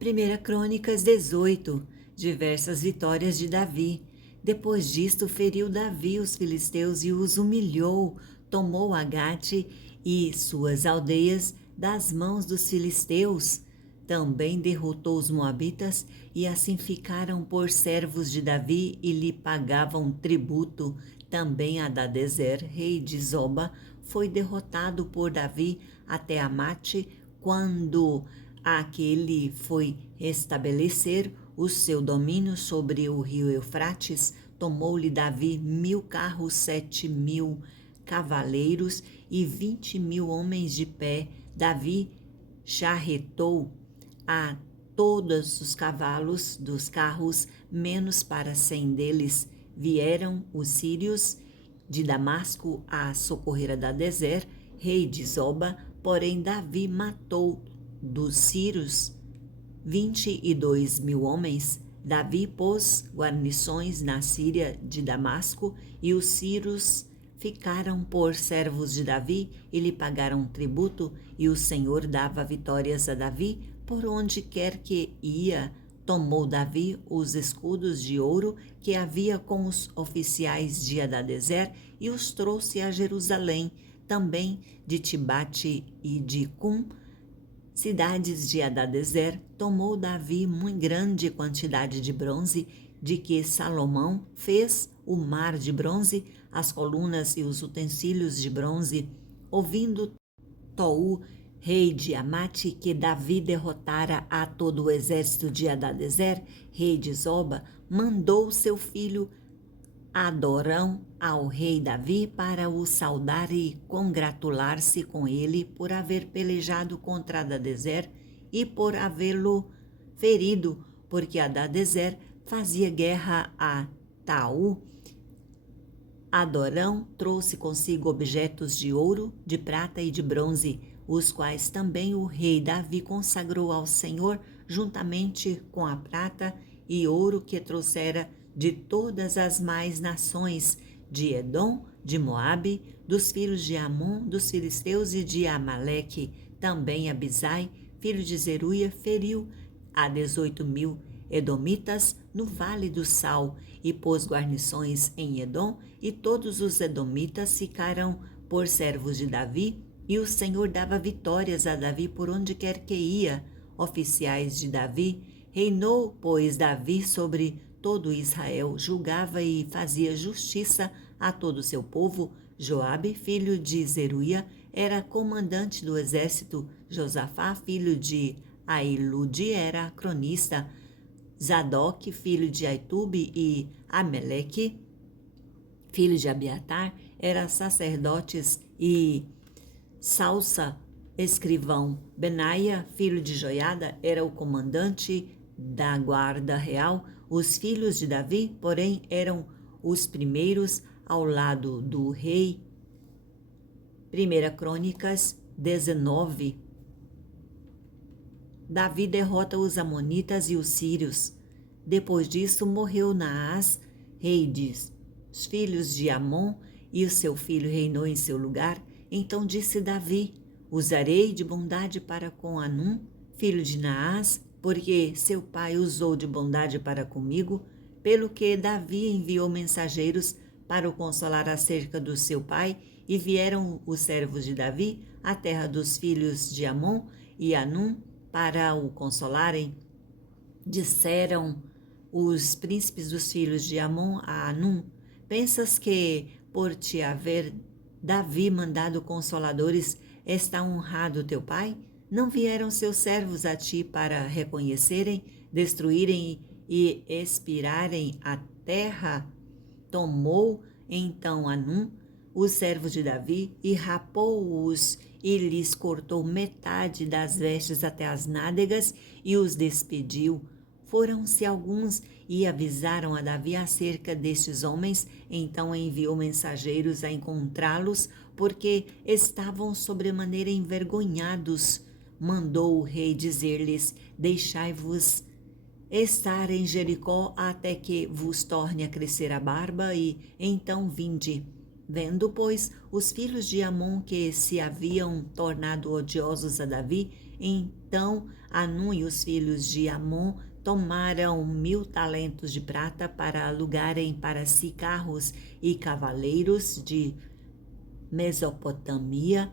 Primeira Crônicas 18, diversas vitórias de Davi. Depois disto, feriu Davi os filisteus e os humilhou, tomou Agate e suas aldeias das mãos dos filisteus. Também derrotou os moabitas e assim ficaram por servos de Davi e lhe pagavam tributo. Também Hadadezer, rei de Zoba, foi derrotado por Davi até Amate, quando aquele foi estabelecer o seu domínio sobre o rio Eufrates. Tomou-lhe Davi 1000 carros, 7000 cavaleiros e 20.000 homens de pé. Davi charretou a todos os cavalos dos carros, menos para 100 deles. Vieram os sírios de Damasco a socorrer Hadadezer, rei de Zoba, porém Davi matou dos sírios 22.000 homens. Davi pôs guarnições na Síria de Damasco, e os sírios ficaram por servos de Davi e lhe pagaram tributo, e o Senhor dava vitórias a Davi por onde quer que ia. Tomou Davi os escudos de ouro que havia com os oficiais de Hadadezer e os trouxe a Jerusalém. Também de Tibate e de Cum, cidades de Hadadezer, tomou Davi muito grande quantidade de bronze, de que Salomão fez o mar de bronze, as colunas e os utensílios de bronze. Ouvindo Tou, rei de Amate, que Davi derrotara a todo o exército de Hadadezer, rei de Zoba, mandou seu filho Adorão ao rei Davi para o saudar e congratular-se com ele por haver pelejado contra Hadadezer e por havê-lo ferido, porque Hadadezer fazia guerra a Taú. Adorão trouxe consigo objetos de ouro, de prata e de bronze, os quais também o rei Davi consagrou ao Senhor, juntamente com a prata e ouro que trouxera de todas as mais nações, de Edom, de Moabe, dos filhos de Amon, dos filisteus e de Amaleque. Também Abisai, filho de Zeruia, feriu a 18.000 edomitas no Vale do Sal, e pôs guarnições em Edom, e todos os edomitas ficaram por servos de Davi, e o Senhor dava vitórias a Davi por onde quer que ia. Oficiais de Davi. Reinou, pois, Davi sobre todo Israel, julgava e fazia justiça a todo o seu povo. Joabe, filho de Zeruia, era comandante do exército. Josafá, filho de Ailude, era cronista. Zadok, filho de Aitube, e Ameleque, filho de Abiatar, era sacerdotes, e Salsa, escrivão. Benaia, filho de Joiada, era o comandante da guarda real. Os filhos de Davi, porém, eram os primeiros ao lado do rei. 1 Crônicas 19. Davi derrota os amonitas e os sírios. Depois disso, morreu Naás, rei dos filhos de Amon, e o seu filho reinou em seu lugar. Então disse Davi: usarei de bondade para com Anum, filho de Naás, porque seu pai usou de bondade para comigo. Pelo que Davi enviou mensageiros para o consolar acerca do seu pai, e vieram os servos de Davi à terra dos filhos de Amon e Anum para o consolarem. Disseram os príncipes dos filhos de Amon a Anum: pensas que, por te haver Davi mandado consoladores, está honrado teu pai? Não vieram seus servos a ti para reconhecerem, destruírem e expirarem a terra? Tomou então Anum os servos de Davi e rapou-os e lhes cortou metade das vestes até as nádegas e os despediu. Foram-se alguns e avisaram a Davi acerca destes homens. Então enviou mensageiros a encontrá-los, porque estavam sobremaneira envergonhados. Mandou o rei dizer-lhes: deixai-vos estar em Jericó até que vos torne a crescer a barba, e então vinde. Vendo, pois, os filhos de Amon que se haviam tornado odiosos a Davi, Então Anum e os filhos de Amon tomaram 1000 talentos de prata para alugarem para si carros e cavaleiros de Mesopotâmia,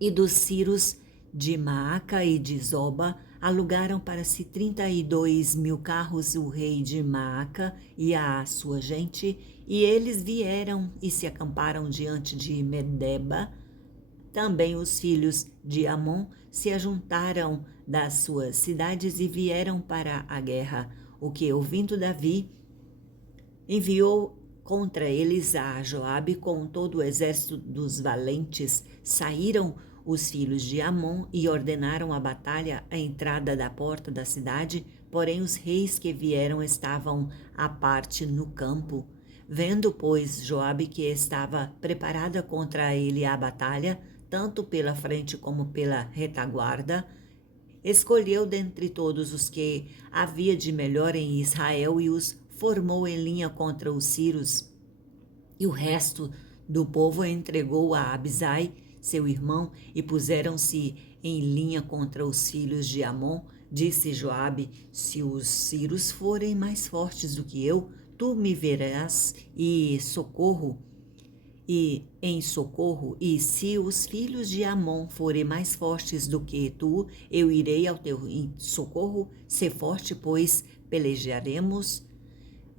e dos Círios de Maaca e de Zoba alugaram para si 32.000 carros o rei de Maaca e a sua gente, e eles vieram e se acamparam diante de Medeba. Também os filhos de Amon se ajuntaram das suas cidades e vieram para a guerra, o que, ouvindo Davi, enviou contra eles a Joabe com todo o exército dos valentes. Saíram os filhos de Amon e ordenaram a batalha à entrada da porta da cidade, porém os reis que vieram estavam à parte no campo. Vendo, pois, Joabe que estava preparada contra ele a batalha, tanto pela frente como pela retaguarda, escolheu dentre todos os que havia de melhor em Israel e os formou em linha contra os Círios. E o resto do povo entregou a Abisai, seu irmão, e puseram-se em linha contra os filhos de Amon. Disse Joabe: se os Círios forem mais fortes do que eu, tu me verás em socorro, e se os filhos de Amon forem mais fortes do que tu, eu irei ao teu socorro. Sê forte, pois pelejaremos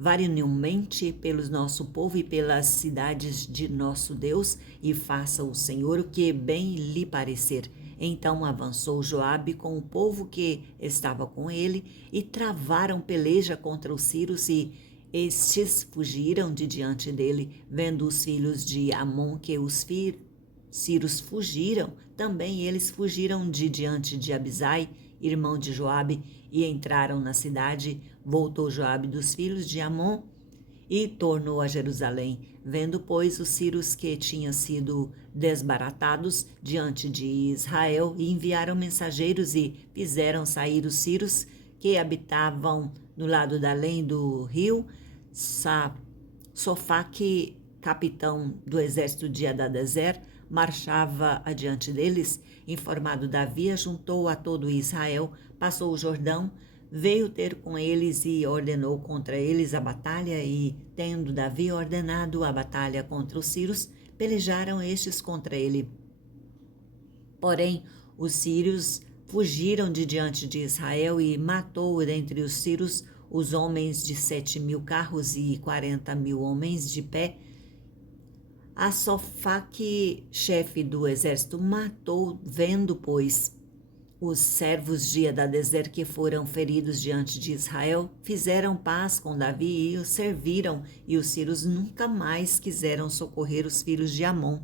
varonilmente pelo nosso povo e pelas cidades de nosso Deus, e faça o Senhor o que bem lhe parecer. Então avançou Joabe com o povo que estava com ele, e travaram peleja contra os Círios, e estes fugiram de diante dele. Vendo os filhos de Amon que os Círios fugiram, também eles fugiram de diante de Abisai, irmão de Joabe, e entraram na cidade. Voltou Joabe dos filhos de Amon e tornou a Jerusalém. Vendo, pois, os Círios que tinham sido desbaratados diante de Israel, e enviaram mensageiros e fizeram sair os Círios que habitavam no lado da além do rio. Sofaque, capitão do exército de Hadadezer, marchava adiante deles. Informado Davi, juntou a todo Israel, passou o Jordão, veio ter com eles e ordenou contra eles a batalha. E, tendo Davi ordenado a batalha contra os Círios, pelejaram estes contra ele. Porém, os Círios fugiram de diante de Israel, e matou dentre os Círios os homens de 7.000 carros e 40.000 homens de pé. A Sofaque, chefe do exército, matou. Vendo, pois, os servos de Hadadezer que foram feridos diante de Israel, fizeram paz com Davi e o serviram, e os Círios nunca mais quiseram socorrer os filhos de Amon.